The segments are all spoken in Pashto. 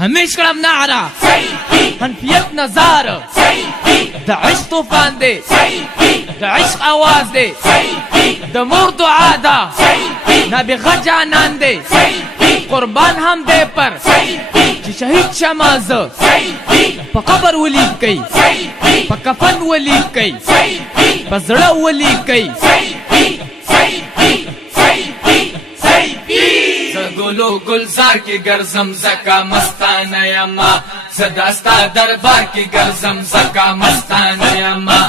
همیش کلم نعرہ حنفیت نظار دا عشق طوفان دے دا عشق آواز دے دا مور دعا دا نبی غجانان دے قربان ہم دے پر چی شہید شماز پا قبر ولید کئی پا کفن ولید کئی پا زڑا ولید کئی گلو گلزار کی گرزم زکا مستان یما صداستا دربار کی گرزم زکا مستان یما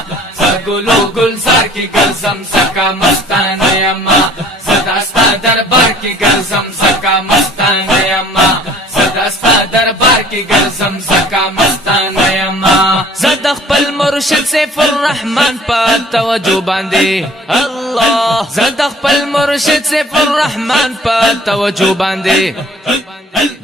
گلو گلزار کی گرزم زکا مستان یما صداستا دربار کی گرزم زکا مستان یما صداستا دربار کی گرزم زکا مستان یما زدخ پل مرشد سیف الرحمن پا توجہ باندے اللہ زدخ پل مرشد سیف الرحمن پا توجہ باندے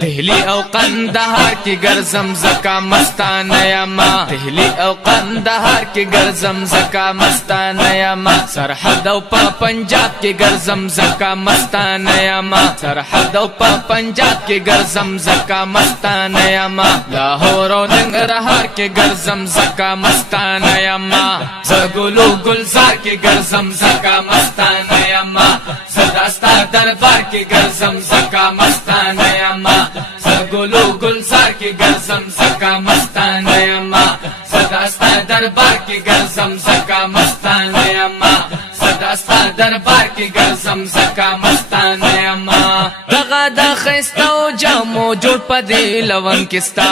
دہلی او قندہار کی گرزم زکا مستان یما دہلی او قندہار کی گرزم زکا مستان یما سرحد او پا پنجاب کی گرزم زکا مستان یما سرحد او پا پنجاب کی گرزم زکا مستان یما لاہور او ننگرہار کی گرزم زکا مستان یما زگلو گلزار کی گرزم زکا مستان یما صداستا دربار کی گرزم زکا مستان یما زگلو گلزار کی گرزم زکا مستان یما صداستا دربار کی گرزم زکا مستان یما صداستا دربار کی گرزم زکا مستان یما دغا دا خیستو جامو جوڑ پا دی لون کستا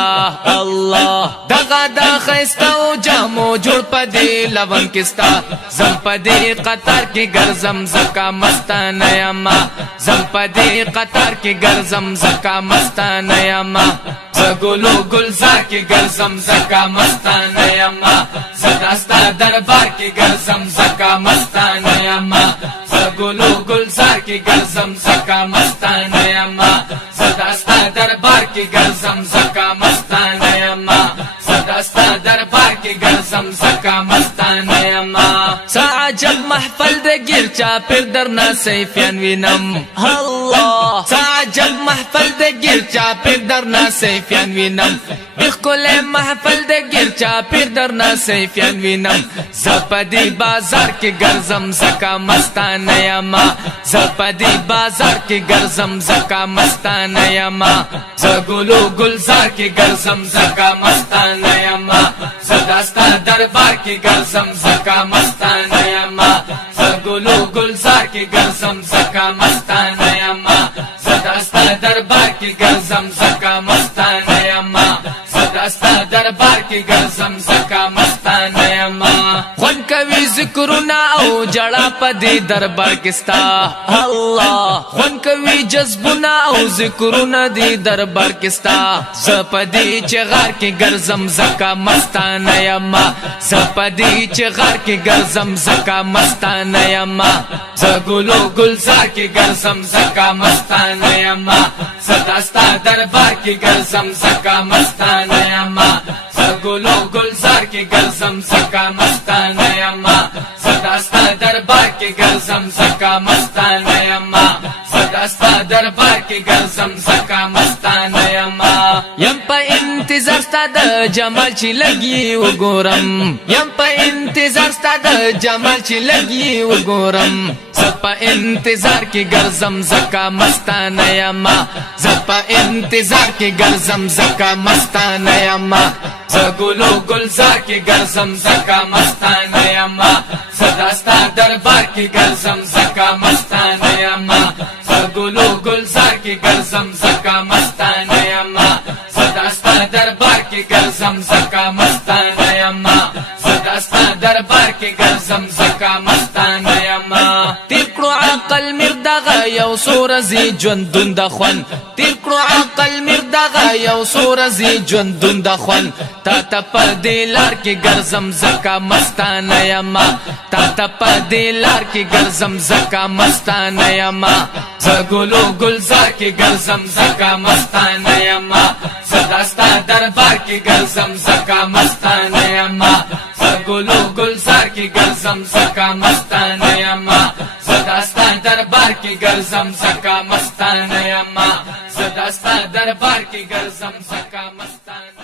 اللہ دغا دا خیستو جامو جوڑ پا دی لون کستا زم پا دی قطار کی گرزم زکا مستان یما زم پا دی قطار کی گرزم زکا مستان یما زگلو گلزار کی گرزم زکا مستان یما صداستا دربار کی گرزم زکا مستان یما زگلو گلزار کی گرزم زکا مستان یما صداستا دربار کی گرزم زکا مستان یما صداستا دربار کی گرزم زکا مستان یما سعجب محفل دے گرچا پھر درنا سیفیان وینم اللہ سعجب محفل دے گرچا پھر درنا سیفیان وینم khkole محفل دے گرچا پھر درنا سیفیان وینم زپدی بازار کی گرزم زکا مستان یما زپدی بازار کی گرزم زکا مستان یما زگلو گلزار کی گرزم زکا مستان یما صداستا دربار کی گرزم زکا مستان یما زگلو گلزار کی گرزم زکا مستان یما صداستا دربار کی گرزم زکا مستان یما صداستا دربار کی گرزم زکا مستان یما خون کوي ذکرنا او جڑا پدی دربار کستا اللہ خون کوي جذبنا او ذکرنا دی دربار کستا زپدی چغار کی گرزم زکا مستان یما زپدی چغار کی گرزم زکا مستان یما زگلو گلزار کی گرزم زکا مستان یما صداستا دربار کی گرزم زکا مستان یما زگلو گلزار کی گرزم زکا مستان یما صداستا دربار کی گرزم زکا مستان یما صداستا دربار کی گرزم زکا مستان یما یم پا انتظار ستا د جمال چی لگی وګورم یم پا انتظار ستا د جمال چی لگی وګورم زپا انتظار کی گرزم زکا مستان یما زپا انتظار کی گرزم زکا مستان یما زگلو گلزار کی گرزم زکا مستان یما صداستا دربار کی گرزم زکا مستان یما زگلو گلزار کی گرزم زکا مستان یما صداستا دربار کی گرزم زکا مستان یما صداستا دربار کی گرزم زکا مستان یما تیرکڑو عقل مردغا یو سورزی جوندون دخون تیرکڑو عقل مردغا یو سورزی جوندون دخون تا تا پا دیلار کی گرزم زکا مستان یما تا تا پا دیلار کی گرزم زکا مستان یما زگلو گلزار کی گرزم زکا مستان یما صداستا دربار کی گرزم زکا مستان یما زگلو گلزار کی گرزم زکا مستان یما صداستا دربار کی گرزم زکا مستان یما صداستا ستا دربار کې ګرځم زکا مستانه